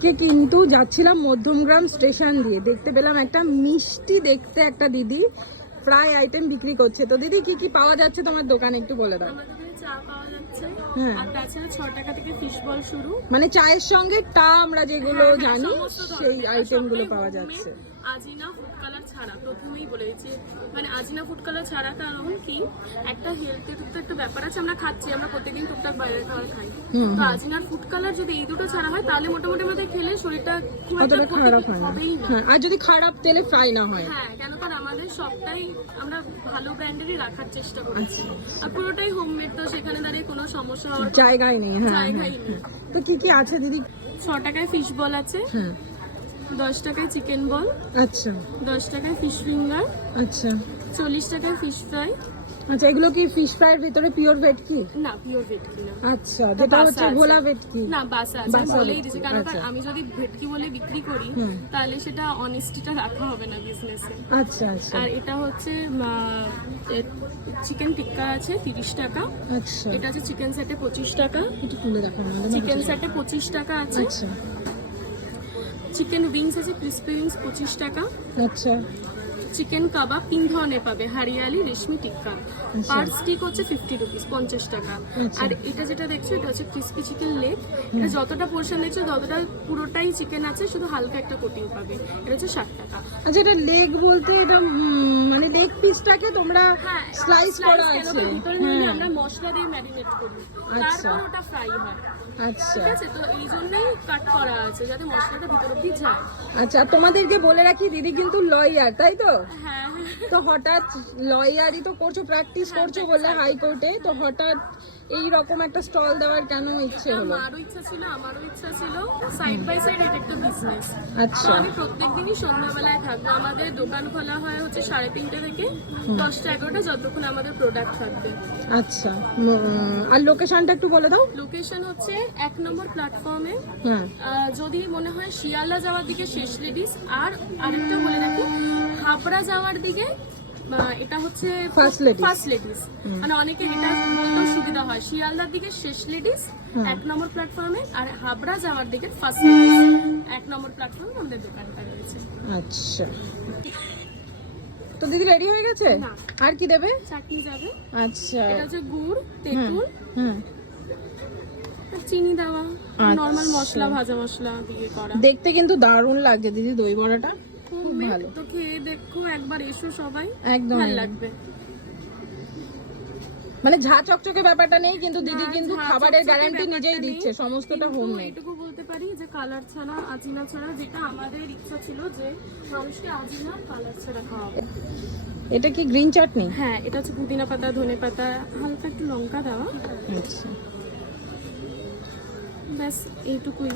আজকে কিন্তু যাচ্ছিলাম মধ্যমগ্রাম স্টেশন দিয়ে দেখতে পেলাম একটা মিষ্টি দেখতে একটা দিদি, প্রায় আইটেম বিক্রি করছে তো দিদি, কি কি পাওয়া যাচ্ছে তোমার দোকানে একটু বলে দাও চা। আর তাছাড়া ছ টাকা থেকে ফিশ বল শুরু। মানে চায়ের সঙ্গে টা আমরা যেগুলো হ্যাঁ, হ্যাঁ, জানি সেই আইটেম আইটেমগুলো পাওয়া যাচ্ছে। আজিনা ফুড কালার ছাড়া প্রথমেই বলেছি মানে আজিনা ফুড কালার ছাড়া কারণ কি? একটা হেলথের তো একটা ব্যাপার আছে আমরা খাচ্ছি আমরা প্রতিদিন টুকটাক বাইরে খাবার খাই। তো আজিনার ফুড কালার যদি এই দুটো ছাড়া হয় তাহলে মোটামুটি আমাদের খেলে খুব একটা খারাপ হয় না। হ্যাঁ আর যদি খারাপ তেলে ফ্রাই না হয়? হ্যাঁ কেন কারণ আমাদের সবটাই আমরা ভালো ব্র্যান্ডেরই রাখার চেষ্টা করেছি। আর পুরোটাই হোমমেড তো সেখানে দাঁড়িয়ে কোনো সমস্যা হওয়ার জায়গাই নেই হ্যাঁ। হ্যাঁ জায়গাই নেই। তো কি কি আছে দিদি? ছ টাকায় ফিশ বল আছে। হ্যাঁ। দশ টাকায় চিকেন বল আচ্ছা। দশ টাকায় ফিশ ফিঙ্গার আচ্ছা। চল্লিশ টাকায় ফিশ ফ্রাই আচ্ছা এগুলো কি ফিশ ফ্রাইয়ের ভিতরে পিওর ভেটকি না পিওর ভেটকি না। আচ্ছা যেটা হচ্ছে। ভোলা ভেটকি না বাসা আছে বলেই ভেটকি, কারণ আচ্ছা। আমি যদি ভেটকি বলে বিক্রি করি তাহলে সেটা অনেস্টিটা রাখা হবে না বিজনেসে আচ্ছা আচ্ছা। আর এটা হচ্ছে চিকেন টিক্কা আছে তিরিশ টাকা। আচ্ছা। এটা আছে চিকেন সেটে পঁচিশ টাকা। একটু খুলে দেখো চিকেন সেটে পঁচিশ টাকা আছে। আচ্ছা। চিকেন উইংস আছে ক্রিস্পি উইংস পঁচিশ টাকা। আচ্ছা। চিকেন কাবাব তিন ধরনের পাবে হারিয়ালি রেশমি টিক্কা। পার স্টিক হচ্ছে ফিফটি রুপিস পঞ্চাশ টাকা। আচ্ছা। আর এটা যেটা দেখছ এটা হচ্ছে ক্রিসপি চিকেন লেগ এটা যতটা পোর্শন দেখছ ততটা পুরোটাই চিকেন আছে শুধু হালকা একটা কোটিং পাবে। এটা হচ্ছে ষাট টাকা। আচ্ছা এটা লেগ বলতে এটা মানে লেগ পিসটাকে তোমরা হ্যাঁ স্লাইস করা আছে। হ্যাঁ। আমরা মশলা দিয়ে ম্যারিনেট করি। আচ্ছা। তারপর ওটা ফ্রাই হয়। আচ্ছা। ঠিক আছে? তো এই জন্যই কাট করা আছে যাতে মশলাটা ভিতর অব্দি যায়। আচ্ছা তোমাদেরকে বলে রাখি দিদি কিন্তু লয়ার তাই তো? হ্যাঁ তো হঠাৎ লয়ারই তো করছ প্র্যাকটিস করছ বললে হাইকোর্টে তো হঠাৎ এই রকম একটা স্টল দেওয়ার কেন ইচ্ছে হলো? আমারও ইচ্ছা ছিল আমারও ইচ্ছা ছিল সাইড বাই সাইড এটা একটা বিজনেস আচ্ছা। আমি প্রত্যেক দিনই সন্ধ্যাবেলায় থাকব। আমাদের দোকান খোলা হয় হচ্ছে সাড়ে তিনটে থেকে দশটা এগারোটা যতক্ষণ আমাদের প্রোডাক্ট থাকবে। আচ্ছা। আর লোকেশনটা একটু বলে দাও। লোকেশন হচ্ছে এক নম্বর প্ল্যাটফর্মে হ্যাঁ। যদি মনে হয় শিয়ালদা যাওয়ার দিকে শেষ লেডিস আর আরেকটা বলে রাখি হাবড়া যাওয়ার দিকে এটা হচ্ছে. ফার্স্ট লেডিস মানে অনেকে এটা বলতেও সুবিধা হয়। শিয়ালদার দিকে শেষ লেডিস এক নম্বর প্ল্যাটফর্মে আর হাবড়া যাওয়ার দিকে ফার্স্ট লেডিস এক নম্বর প্ল্যাটফর্মে আমাদের দোকানটা রয়েছে। আচ্ছা। তো দিদি রেডি হয়ে গেছে? আর কি দেবে? চাটনি যাবে। আচ্ছা। এটা হচ্ছে গুড় তেঁতুল। আর চিনি দেওয়া। আচ্ছা। নর্মাল মশলা ভাজা মশলা দিয়ে করা। দেখতে কিন্তু দারুণ লাগছে দিদি দই বড়াটা। খুব ভালো। তো খেয়ে দেখো একবার এসো সবাই। একদম ভালো লাগবে। মানে ঝা চকচকে ব্যাপারটা নেই কিন্তু দিদি কিন্তু খাবারের গ্যারান্টি নিজেই দিচ্ছে সমস্তটা কিন্তু হোমমেড এটুকু বলতে পারি যে কালার ছাড়া আজিনা ছাড়া যেটা আমাদের ইচ্ছা ছিল যে মানুষকে আজিনা কালার ছাড়া খাওয়াবো। এটা কি গ্রিন চাটনি হ্যাঁ এটা হচ্ছে পুদিনা পাতা ধনে পাতা হালকা একটু লঙ্কা দেওয়া। আচ্ছা। ব্যাস এইটুকুই।